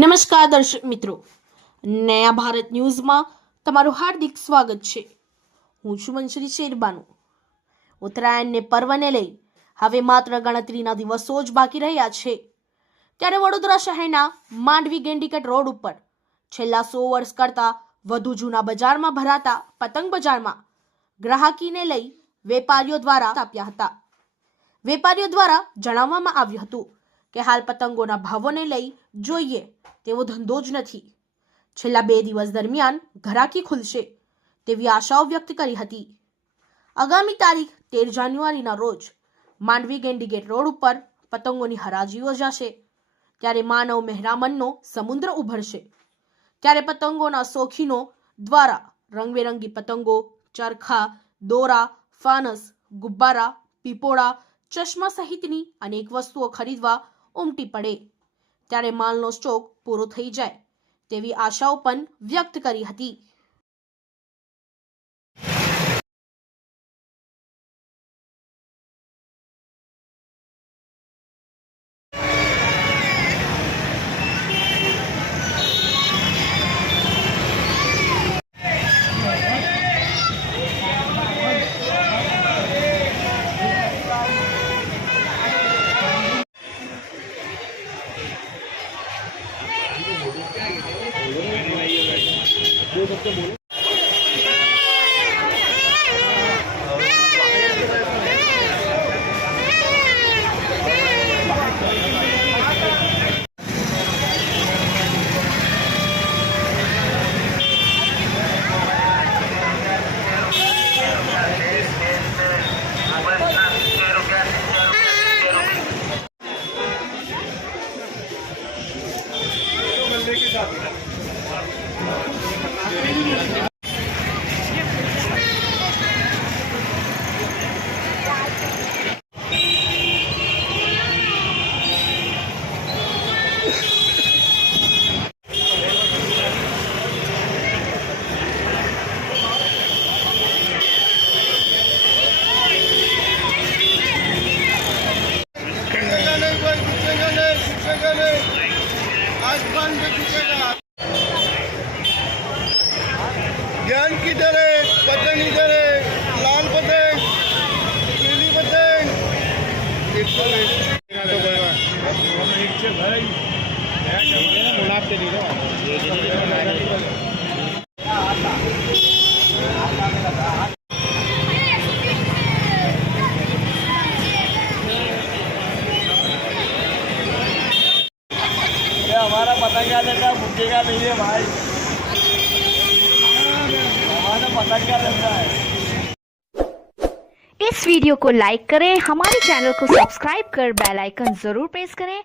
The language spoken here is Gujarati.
નમસ્કાર દર્શક મિત્રો, નયા ભારત ન્યૂઝમાં તમારું હાર્દિક સ્વાગત છે। હું છું મંશ્રી શેરબાનુ। ઉત્તરાયણને પર્વને લઈ હવે માત્ર ગણતરીના દિવસો જ બાકી રહ્યા છે, ત્યારે વડોદરા શહેરના માંડવી ગેંડીગેટ રોડ ઉપર છેલ્લા 100 વર્ષ કરતાં વધુ જૂના બજારમાં ભરાતા પતંગ બજારમાં ગ્રાહકીને લઈ વેપારીઓ દ્વારા આપ્યા હતા। વેપારીઓ દ્વારા જણાવવામાં આવ્યું હતું કે હાલ પતંગોના ભાવોને લઈ જોઈએ તેવો ધંધો જ નથી। છેલ્લા 2 દિવસ દરમિયાન ઘરાકી ખુલશે તેવી આશાઓ વ્યક્ત કરી હતી। આગામી તારીખ 13 જાન્યુઆરીના રોજ માંડવી ગેંડીગેટ રોડ ઉપર પતંગોની હરાજી યોજાશે, ત્યારે માનવ મહેરામણનો સમુદ્ર ઉભરશે। ત્યારે પતંગોના શોખીનો દ્વારા રંગબેરંગી પતંગો, ચરખા, દોરા, ફાનસ, ગુબ્બારા, પીપોળા, ચશ્મા સહિતની અનેક વસ્તુઓ ખરીદવા ઉમટી પડે, ત્યારે માલનો સ્ટોક પૂરો થઈ જાય તેવી આશાઓ પણ વ્યક્ત કરી હતી। ज्ञान किधर है, पतंग इधर है, लाल पतंग, पीली पतंग, हमारा पतंग क्या देता है, भूखेगा नहीं है भाई, हमारा पतंग क्या देता है। इस वीडियो को लाइक करें, हमारे चैनल को सब्सक्राइब कर बेल आइकन जरूर प्रेस करें